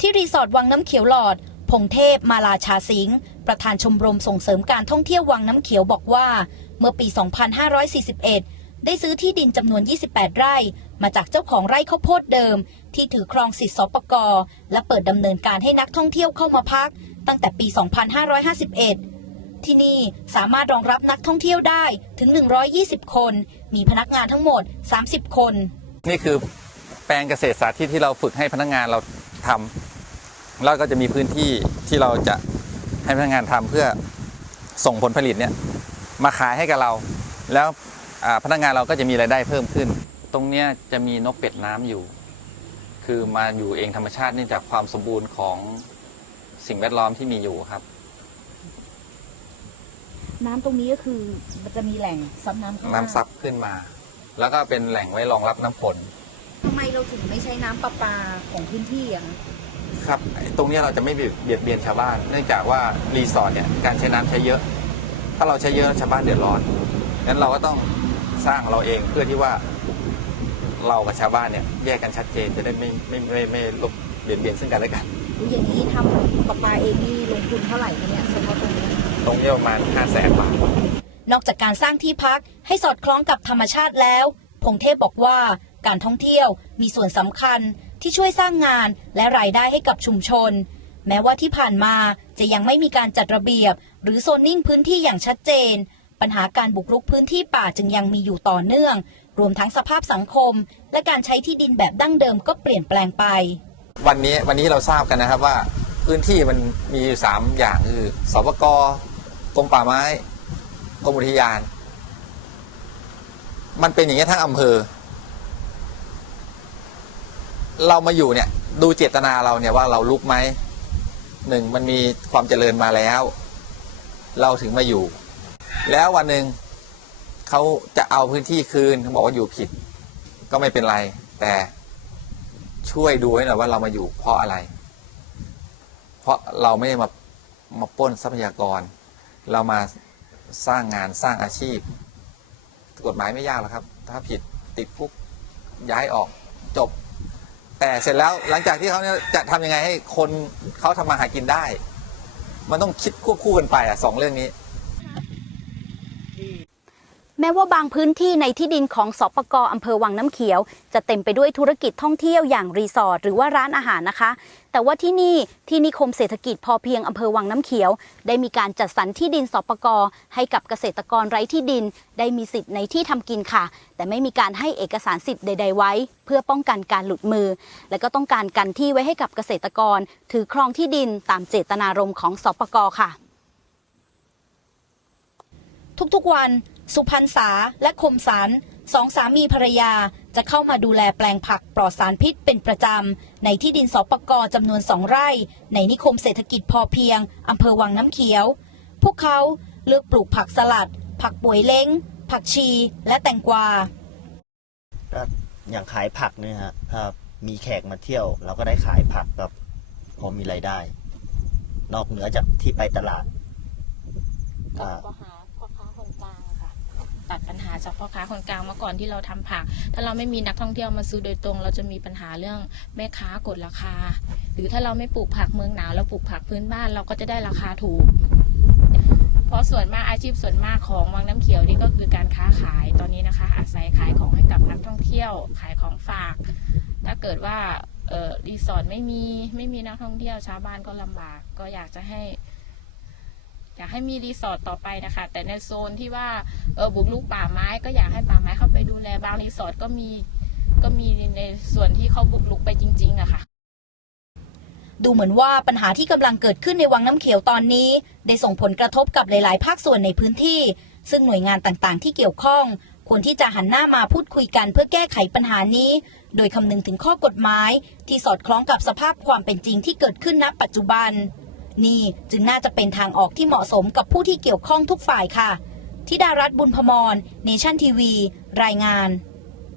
ที่รีสอร์ทวังน้ำเขียวหลอด พงเทพมาลาชาสิงห์ประธานชมรมส่งเสริมการท่องเที่ยววังน้ำเขียวบอกว่า เมื่อปี 2541 ได้ซื้อที่ดินจำนวน 28 ไร่ มาจากเจ้าของไร่ข้าวโพดเดิม ที่ถือครองสิทธิสปกและเปิดดำเนินการให้นักท่องเที่ยวเข้ามาพัก ตั้งแต่ปี 2551ที่นี่สามารถรองรับนักท่องเที่ยวได้ถึง 120 คน มีพนักงานทั้งหมด 30 คน นี่คือแปลงเกษตรสาธิตที่เราฝึกให้พนักงานเราทำ แล้วก็จะมีพื้นที่ที่เราจะให้พนักงานทำเพื่อส่งผลผลิตเนี่ยมาขายให้กับเรา แล้วอ่าพนักงานเราก็จะมีรายได้เพิ่มขึ้น ตรงเนี้ยจะมีนกเป็ดน้ำอยู่ คือมาอยู่เองธรรมชาติเนื่องจากความสมบูรณ์ของสิ่งแวดล้อมที่มีอยู่ครับ น้ำตรงนี้ก็คือมันจะมีแหล่งซับน้ำข้างล่างน้ำซับขึ้นมา แล้วก็เป็นแหล่งไว้รองรับน้ำฝนทำไมเราถึงไม่ใช้น้ำประปาของพื้นที่อะ คะครับไอ้ตรงเนี้ยเราจะไม่เบียดเบียดเบียนชาวบ้าน เนื่องจากว่ารีสอร์ทเนี่ยการใช้น้ำใช้เยอะ ถ้าเราใช้เยอะชาวบ้านเดือดร้อนงั้นเราก็ต้องสร้างเราเองเพื่อที่ว่าเรากับชาวบ้านเนี่ยแยกกันชัดเจนจะได้ไม่ไม่ไม่ไม่ลบเบียดเบียนซึ่งกันและกันอุ๊ยอย่างนี้ทำประปาเองนี่ลงทุนเท่าไหร่คะเนี่ยเฉพาะตรงนี้ตรงนี้ประมาณ5 0 0แสนบาทนอกจากการสร้างที่พักให้สอดคล้องกับธรรมชาติแล้ว พงเทพบอกว่าการท่องเที่ยวมีส่วนสำคัญ ที่ช่วยสร้างงานและรายได้ให้กับชุมชน แม้ว่าที่ผ่านมาจะยังไม่มีการจัดระเบียบ หรือโซนนิ่งพื้นที่อย่างชัดเจน ปัญหาการบุกรุกพื้นที่ป่าจึงยังมีอยู่ต่อเนื่อง รวมทั้งสภาพสังคม และการใช้ที่ดินแบบดั้งเดิมก็เปลี่ยนแปลงไป วันนี้วันนี้เราทราบกันนะครับว่าพื้นที่มันมีอยู่สามอย่างคือสปกกรมป่าไม้กรมอุทยาน มันเป็นอย่างนี้ทั้งอำเภอ เรามาอยู่เนี่ย ดูเจตนาเราเนี่ยว่าเราลุกไหมหนึ่งมันมีความเจริญมาแล้ว เราถึงมาอยู่ แล้ววันหนึ่งเขาจะเอาพื้นที่คืนเขาบอกว่าอยู่ผิด ก็ไม่เป็นไร แต่ช่วยดูให้หน่อยว่าเรามาอยู่ เพราะอะไร เพราะเราไม่ได้มามาปล้นทรัพยากร เรามาสร้างงานสร้างอาชีพ กฎหมายไม่ยากหรอกครับ ถ้าผิดติดคุกย้ายออกจบ แต่เสร็จแล้วหลังจากที่เขาเนี่ยจะทำยังไงให้คนเขาทำมาหากินได้ มันต้องคิดควบคู่กันไปอะสองเรื่องนี้ แม้ว่าบางพื้นที่ในที่ดินของสปกอำเภอวังน้ำเขียว จะเต็มไปด้วยธุรกิจท่องเที่ยวอย่างรีสอร์ทหรือว่าร้านอาหารนะคะ แต่ว่าที่นี่ที่นิคมเศรษฐกิจพอเพียงอำเภอวังน้ำเขียว ได้มีการจัดสรรที่ดินสปกให้กับเกษตรกรไร้ที่ดิน ได้มีสิทธิ์ในที่ทำกินค่ะ แต่ไม่มีการให้เอกสารสิทธิ์ใด ๆ ไว้ เพื่อป้องกันการหลุดมือ และก็ต้องการกันที่ไว้ให้กับเกษตรกร ถือครองที่ดินตามเจตนารมณ์ของสปกค่ะ ทุกๆวัน สุพรรณษาและคมสันสองสามีภรรยาจะเข้ามาดูแลแปลงผักปลอดสารพิษเป็นประจำ ในที่ดินสปกจำนวนสองไร่ ในนิคมเศรษฐกิจพอเพียงอำเภอวังน้ำเขียว พวกเขาเลือกปลูกผักสลัด ผักป่วยเล้ง ผักชีและแตงกวาก็อย่างขายผักเนี่ยฮะถ้ามีแขกมาเที่ยว เราก็ได้ขายผักแบบพอมีรายได้ นอกเหนือจากที่ไปตลาดก็อ่า ตัดปัญหาจากพ่อค้าคนกลางมื่อก่อนที่เราทำผัก ถ้าเราไม่มีนักท่องเที่ยวมาซื้อโดยตรง เราจะมีปัญหาเรื่องแม่ค้ากดราคา หรือถ้าเราไม่ปลูกผักเมืองหนาวเราปลูกผักพื้นบ้านเราก็จะได้ราคาถูก เพราะส่วนมากอาชีพส่วนมากของวังน้ำเขียวนี่ก็คือการค้าขายตอนนี้นะคะ อาศัยขายของให้กับนักท่องเที่ยวขายของฝาก ถ้าเกิดว่ารีสอร์ทไม่มีไม่มีนักท่องเที่ยวชาวบ้านก็ลำบาก ก็อยากจะให้ อยากให้มีรีสอร์ทต่อไปนะคะ แต่ในโซนที่ว่าเออบุกลุกป่าไม้ก็อยากให้ป่าไม้เข้าไปดูแลบางรีสอร์ทก็มีก็มีในส่วนที่เขาบุกลุกไปจริงๆอะค่ะ ดูเหมือนว่าปัญหาที่กำลังเกิดขึ้นในวังน้ำเขียวตอนนี้ ได้ส่งผลกระทบกับหลาย ๆ ภาคส่วนในพื้นที่ ซึ่งหน่วยงานต่างๆ ที่เกี่ยวข้องควรที่จะหันหน้ามาพูดคุยกันเพื่อแก้ไขปัญหานี้ โดยคำนึงถึงข้อกฎหมาย ที่สอดคล้องกับสภาพความเป็นจริงที่เกิดขึ้นณปัจจุบัน นี่จึงน่าจะเป็นทางออกที่เหมาะสมกับผู้ที่เกี่ยวข้องทุกฝ่ายค่ะ ธิดารัตน์บุญพมร เนชั่นทีวี รายงาน